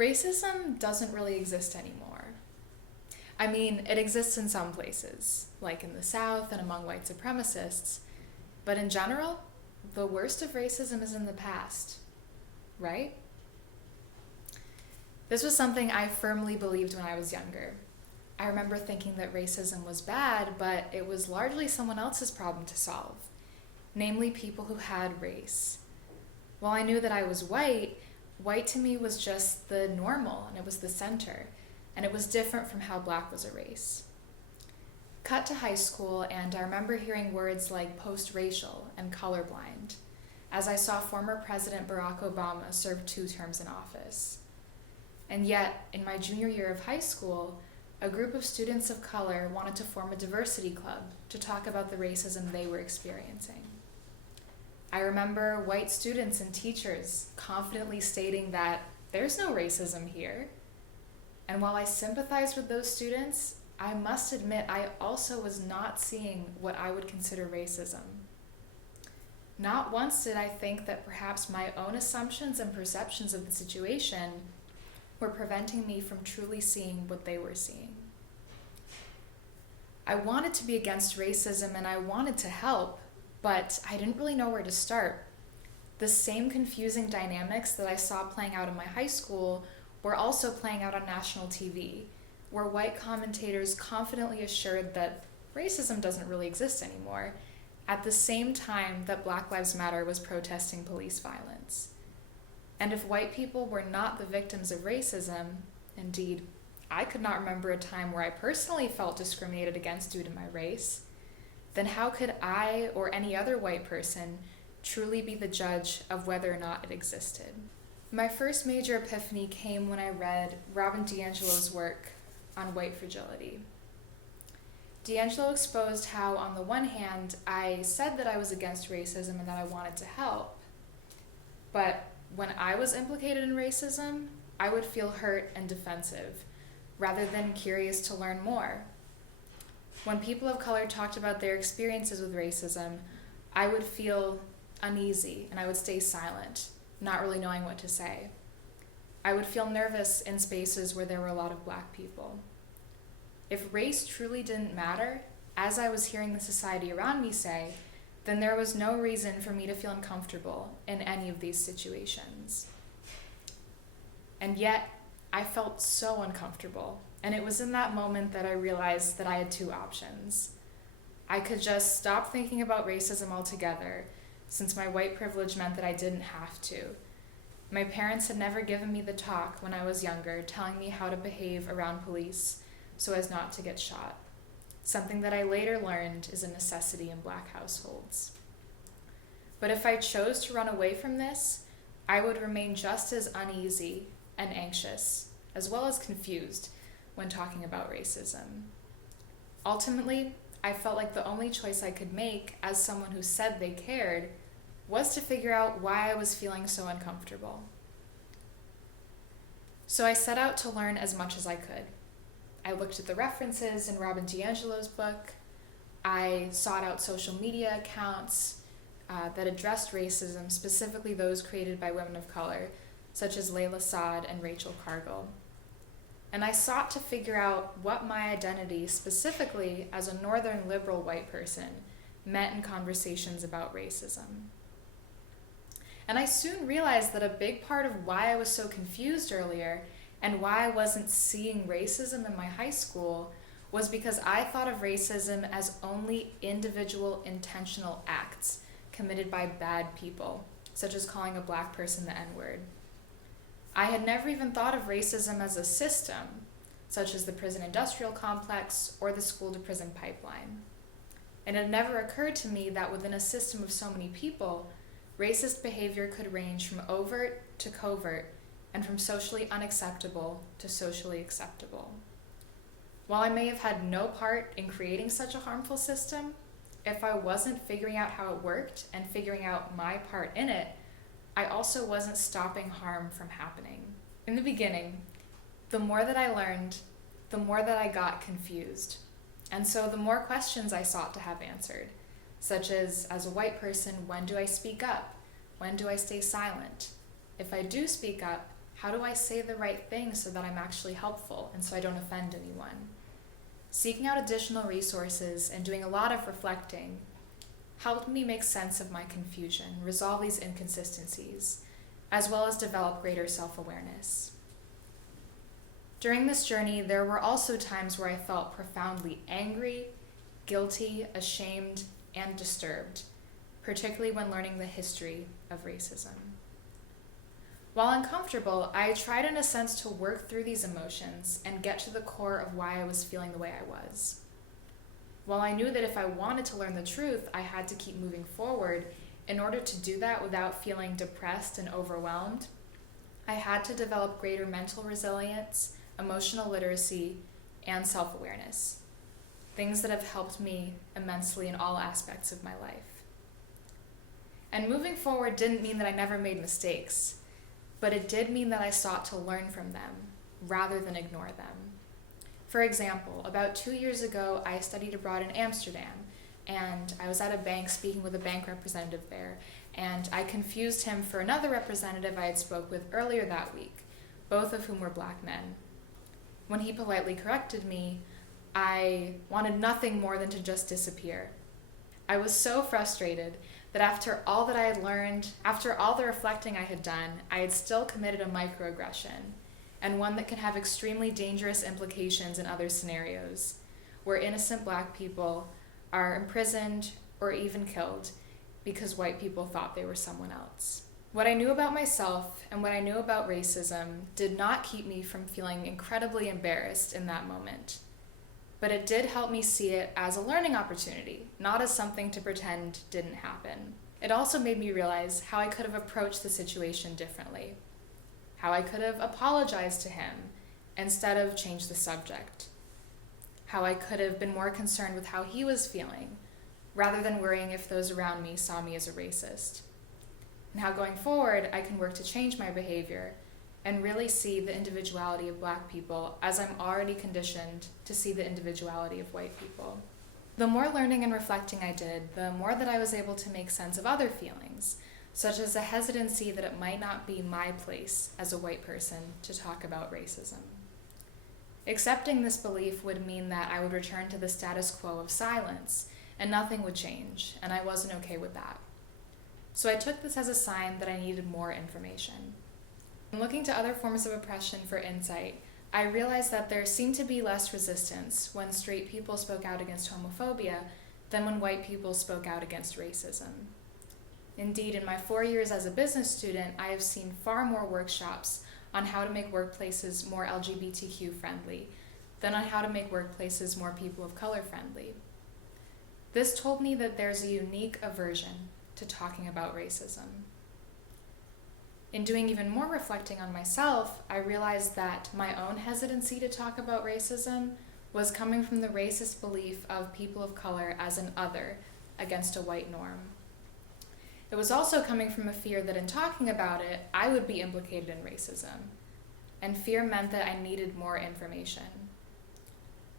Racism doesn't really exist anymore. I mean, it exists in some places, like in the South and among white supremacists, but in general, the worst of racism is in the past, right? This was something I firmly believed when I was younger. I remember thinking that racism was bad, but it was largely someone else's problem to solve, namely people who had race. While I knew that I was white to me was just the normal, and it was the center, and it was different from how Black was a race. Cut to high school, and I remember hearing words like post-racial and colorblind, as I saw former President Barack Obama serve 2 terms in office. And yet, in my junior year of high school, a group of students of color wanted to form a diversity club to talk about the racism they were experiencing. I remember white students and teachers confidently stating that there's no racism here. And while I sympathized with those students, I must admit I also was not seeing what I would consider racism. Not once did I think that perhaps my own assumptions and perceptions of the situation were preventing me from truly seeing what they were seeing. I wanted to be against racism and I wanted to help, but I didn't really know where to start. The same confusing dynamics that I saw playing out in my high school were also playing out on national TV, where white commentators confidently assured that racism doesn't really exist anymore, at the same time that Black Lives Matter was protesting police violence. And if white people were not the victims of racism, indeed, I could not remember a time where I personally felt discriminated against due to my race, then how could I or any other white person truly be the judge of whether or not it existed? My first major epiphany came when I read Robin DiAngelo's work on white fragility. DiAngelo exposed how, on the one hand, I said that I was against racism and that I wanted to help, but when I was implicated in racism, I would feel hurt and defensive, rather than curious to learn more. When people of color talked about their experiences with racism, I would feel uneasy and I would stay silent, not really knowing what to say. I would feel nervous in spaces where there were a lot of Black people. If race truly didn't matter, as I was hearing the society around me say, then there was no reason for me to feel uncomfortable in any of these situations. And yet, I felt so uncomfortable, and it was in that moment that I realized that I had 2 options. I could just stop thinking about racism altogether, since my white privilege meant that I didn't have to. My parents had never given me the talk when I was younger, telling me how to behave around police so as not to get shot, something that I later learned is a necessity in Black households. But if I chose to run away from this, I would remain just as uneasy and anxious, as well as confused, when talking about racism. Ultimately, I felt like the only choice I could make as someone who said they cared was to figure out why I was feeling so uncomfortable. So I set out to learn as much as I could. I looked at the references in Robin DiAngelo's book. I sought out social media accounts that addressed racism, specifically those created by women of color, such as Layla Saad and Rachel Cargill. And I sought to figure out what my identity, specifically as a Northern liberal white person, meant in conversations about racism. And I soon realized that a big part of why I was so confused earlier and why I wasn't seeing racism in my high school was because I thought of racism as only individual intentional acts committed by bad people, such as calling a Black person the N-word. I had never even thought of racism as a system, such as the prison industrial complex or the school-to-prison pipeline. And it never occurred to me that within a system of so many people, racist behavior could range from overt to covert, and from socially unacceptable to socially acceptable. While I may have had no part in creating such a harmful system, if I wasn't figuring out how it worked and figuring out my part in it, I also wasn't stopping harm from happening. In the beginning, the more that I learned, the more that I got confused. And so the more questions I sought to have answered, such as a white person, when do I speak up? When do I stay silent? If I do speak up, How do I say the right thing so that I'm actually helpful and so I don't offend anyone? Seeking out additional resources and doing a lot of reflecting helped me make sense of my confusion, resolve these inconsistencies, as well as develop greater self-awareness. During this journey, there were also times where I felt profoundly angry, guilty, ashamed, and disturbed, particularly when learning the history of racism. While uncomfortable, I tried in a sense to work through these emotions and get to the core of why I was feeling the way I was. While I knew that if I wanted to learn the truth, I had to keep moving forward, in order to do that without feeling depressed and overwhelmed, I had to develop greater mental resilience, emotional literacy, and self-awareness, things that have helped me immensely in all aspects of my life. And moving forward didn't mean that I never made mistakes, but it did mean that I sought to learn from them rather than ignore them. For example, about 2 years ago, I studied abroad in Amsterdam, and I was at a bank speaking with a bank representative there, and I confused him for another representative I had spoke with earlier that week, both of whom were Black men. When he politely corrected me, I wanted nothing more than to just disappear. I was so frustrated that after all that I had learned, after all the reflecting I had done, I had still committed a microaggression, and one that can have extremely dangerous implications in other scenarios, where innocent Black people are imprisoned or even killed because white people thought they were someone else. What I knew about myself and what I knew about racism did not keep me from feeling incredibly embarrassed in that moment, but it did help me see it as a learning opportunity, not as something to pretend didn't happen. It also made me realize how I could have approached the situation differently, how I could have apologized to him instead of changed the subject, how I could have been more concerned with how he was feeling, rather than worrying if those around me saw me as a racist, and how going forward I can work to change my behavior and really see the individuality of Black people as I'm already conditioned to see the individuality of white people. The more learning and reflecting I did, the more that I was able to make sense of other feelings, such as a hesitancy that it might not be my place as a white person to talk about racism. Accepting this belief would mean that I would return to the status quo of silence and nothing would change, and I wasn't okay with that. So I took this as a sign that I needed more information. In looking to other forms of oppression for insight, I realized that there seemed to be less resistance when straight people spoke out against homophobia than when white people spoke out against racism. Indeed, in my 4 years as a business student, I have seen far more workshops on how to make workplaces more LGBTQ friendly than on how to make workplaces more people of color friendly. This told me that there's a unique aversion to talking about racism. In doing even more reflecting on myself, I realized that my own hesitancy to talk about racism was coming from the racist belief of people of color as an other against a white norm. It was also coming from a fear that in talking about it, I would be implicated in racism, and fear meant that I needed more information.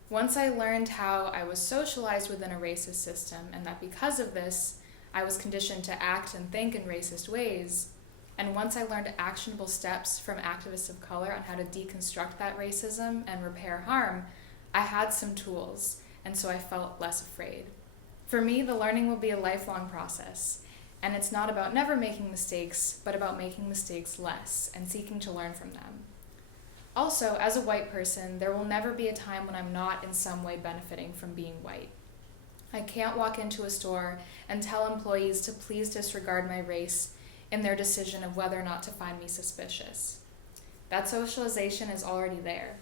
Once I learned how I was socialized within a racist system, and that because of this, I was conditioned to act and think in racist ways, and once I learned actionable steps from activists of color on how to deconstruct that racism and repair harm, I had some tools, and so I felt less afraid. For me, the learning will be a lifelong process, and it's not about never making mistakes, but about making mistakes less and seeking to learn from them. Also, as a white person, there will never be a time when I'm not in some way benefiting from being white. I can't walk into a store and tell employees to please disregard my race in their decision of whether or not to find me suspicious. That socialization is already there.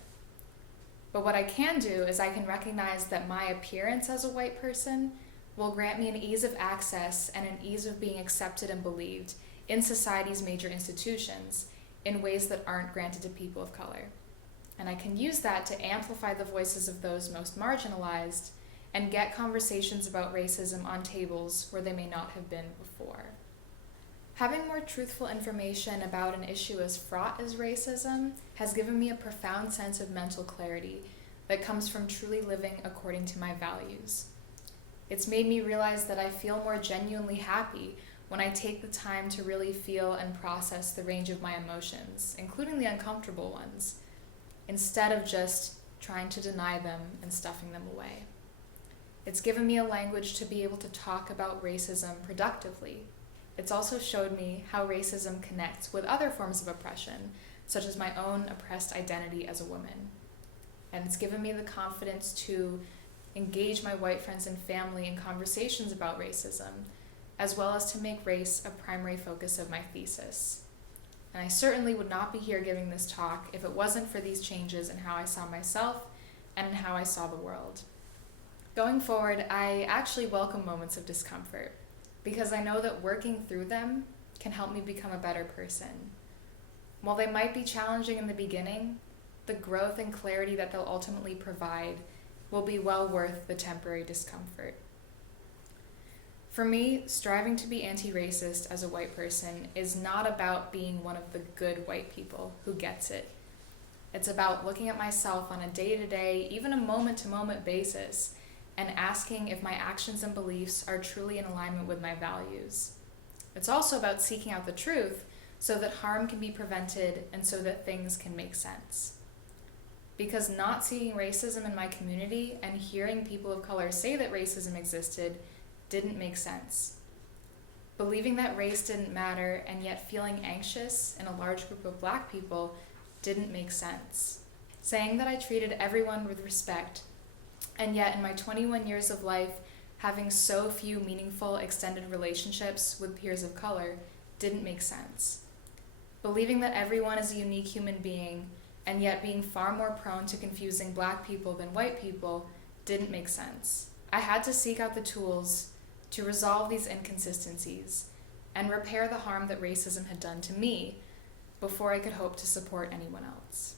But what I can do is I can recognize that my appearance as a white person will grant me an ease of access and an ease of being accepted and believed in society's major institutions in ways that aren't granted to people of color. And I can use that to amplify the voices of those most marginalized and get conversations about racism on tables where they may not have been before. Having more truthful information about an issue as fraught as racism has given me a profound sense of mental clarity that comes from truly living according to my values. It's made me realize that I feel more genuinely happy when I take the time to really feel and process the range of my emotions, including the uncomfortable ones, instead of just trying to deny them and stuffing them away. It's given me a language to be able to talk about racism productively. It's also showed me how racism connects with other forms of oppression, such as my own oppressed identity as a woman. And it's given me the confidence to engage my white friends and family in conversations about racism, as well as to make race a primary focus of my thesis. And I certainly would not be here giving this talk if it wasn't for these changes in how I saw myself and in how I saw the world. Going forward, I actually welcome moments of discomfort because I know that working through them can help me become a better person. While they might be challenging in the beginning, the growth and clarity that they'll ultimately provide will be well worth the temporary discomfort. For me, striving to be anti-racist as a white person is not about being one of the good white people who gets it. It's about looking at myself on a day-to-day, even a moment-to-moment basis, and asking if my actions and beliefs are truly in alignment with my values. It's also about seeking out the truth so that harm can be prevented and so that things can make sense. Because not seeing racism in my community and hearing people of color say that racism existed didn't make sense. Believing that race didn't matter and yet feeling anxious in a large group of Black people didn't make sense. Saying that I treated everyone with respect and yet in my 21 years of life having so few meaningful extended relationships with peers of color didn't make sense. Believing that everyone is a unique human being and yet being far more prone to confusing Black people than white people didn't make sense. I had to seek out the tools to resolve these inconsistencies and repair the harm that racism had done to me before I could hope to support anyone else.